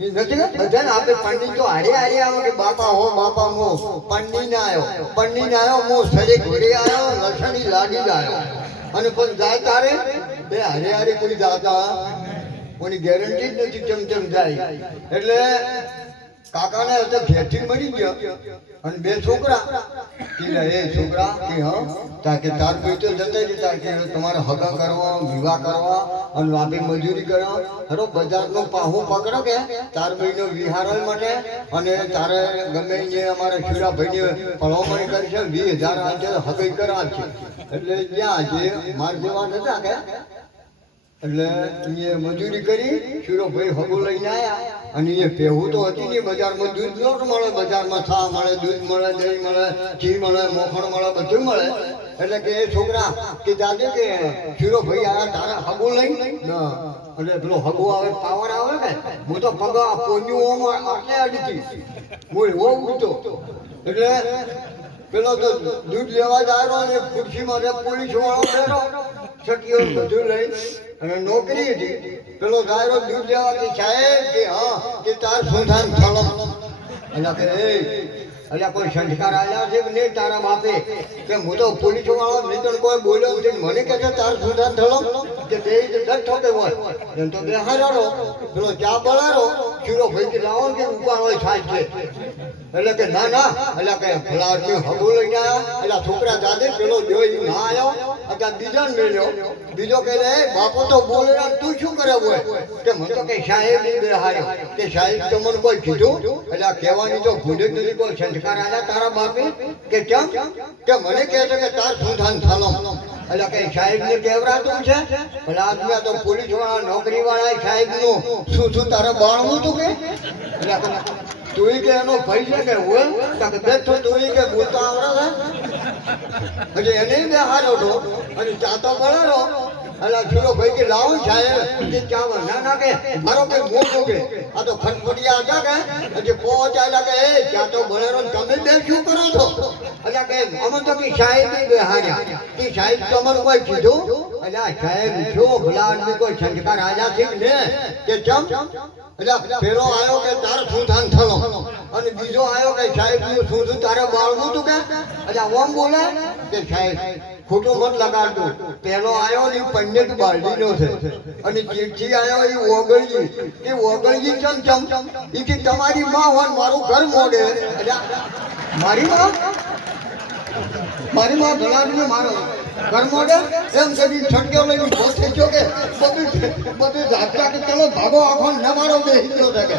એ નથી બધાને આપણે પંડિત તો હારે હારે આવો કે બાપા હો બાપા મો પંડિત ને આવ્યો મો સરે ઘોડી આવ્યો લસણી લાડી આવ્યો અને પણ જાય તારે બે હારે હારે કોઈ જાતા કોની ગેરંટી જ નથી ચમચમ જાય એટલે કાકાને તો ઘેરથી મળી ગયો અને બે છોકરા કીધા એ છોકરા કે હા તાકે તાર કોઈ તો જતા જ તાકે તમારે હગા કરવા વિવાહ કરવા અને વાપી મજૂરી કરવા હરો બજારનો પાહું પકડો કે તાર ભાઈનો વિહારલ માટે અને તારે ગમે જે અમારા શિવરાભાઈને ભલામણી કરી છે 20,000 આજે હગઈ કરા છે એટલે ત્યાં જે માર જેવા નતા કે એટલે એ મજૂરી કરી શિવરાભાઈ હગો લઈને આવ્યા અને એ પેવું તો હતી ને બજારમાં દૂધ લોટ મળે બજારમાં છા મળે દૂધ મળે દહીં મળે ઘી મળે મોખણ મળે બધું મળે એટલે કે એ છોકરા કે જાતે કે શિવરાભાઈ આવ્યા તારા હગો લઈને એટલે પેલો હગો આવે પાવર આવે ને હું તો પગા પોન્યું આટલે અડીથી હું એવો ઉઠતો એટલે પેલો તો દૂધ લેવા જ આવ્યો અને ખુરશીમાં પોલીસ વાળો બેઠો છકીઓ બધું લઈ અને નોકરી હતી પેલો ગાયરો દૂધ લેવા કે સાહેબ કે હા કે તાર સુધાન થલો એટલે કે એટલે કોઈ સંસ્કાર આવ્યા છે કે નહીં તારા બાપે કે હું તો પોલીસ વાળો નહીં તો કોઈ બોલ્યો છે મને કહે છે તાર સુધાન થલો કે બે દસ ઠોકે હોય એમ તો બે હારો પેલો ચા બળારો ચૂરો ભાઈ કે લાવો કે ઉપાડો થાય છે એટલે કે ના ના એટલે કે ફલાવર હગો લઈને આવ્યા એટલે છોકરા દાદે પેલો જોઈ ના આવ્યો અત્યારે બીજાને મેળ્યો બીજો કહે બાપો તો બોલે તું શું કરે હોય કે મને તો કઈ સાહેબ નહીં બેહાર્યો કે સાહેબ તો મને કોઈ કીધું એટલે કહેવાની તો ભૂલે નથી કોઈ સંસ્કાર આવ્યા તારા બાપે કે કેમ કે મને કહે છે કે તાર સુધાન થાલો એટલે કઈ સાહેબ ને કેવરાતું છે એટલે આજના તો પોલીસ વાળા નોકરી વાળા સાહેબ નું શું તારે બાળવું તું કે એટલે તું કે એનો ભાઈ છે કે હોય કે બેઠો તું કે બોલતા આવડે છે હજી એને બેહાર્યો હતો અને ચાતો બળેરો એટલે ચૂરો ભાઈ કે લાવો સાહેબ કે ચાવ ના ના કે મારો કે મોટો કે આ તો ખટપટિયા હતા કે હજી પહોંચાયેલા કે એ ચાતો બળેરો તમે બે શું કરો છો એટલે કે અમે તો કે સાહેબ બેહાર્યા કે સાહેબ તમારું કોઈ કીધું એટલે સાહેબ જો ભલા કોઈ સંસ્કાર આજા છે ને કે ચમ એટલે પેલો આવ્યો કે તાર સુધાન થલો અને બીજો આવ્યો કે સાહેબ નું શું તારે બાળવું તું કે એટલે ઓમ બોલે કે સાહેબ ખોટું મત લગાડતો પેલો આવ્યો ને પંડિત બાલડીનો છે અને ચીઠી આવ્યો એ ઓગળજી ચમ એ કે તમારી માં હોય મારું ઘર મોડે એટલે મારી માં ભલાડને મારો ઘર મોડે એમ કદી છટક્યો લઈને પહોંચે છો કે બધું ઝાપટા કે ચલો ભાગો આખો ન મારો બેસી ગયો থাকে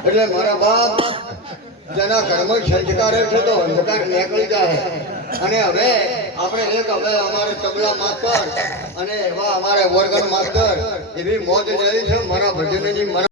એટલે મારા બાપ જેના ઘરમાં સંસ્કાર છે તો અંધકાર નીકળી જાય અને હવે આપણે હવે અમારે તબલા માસ્તર અને એવા અમારે ઓર્ગન માસ્તર એવી મોજ લેવી છે મારા ભજનની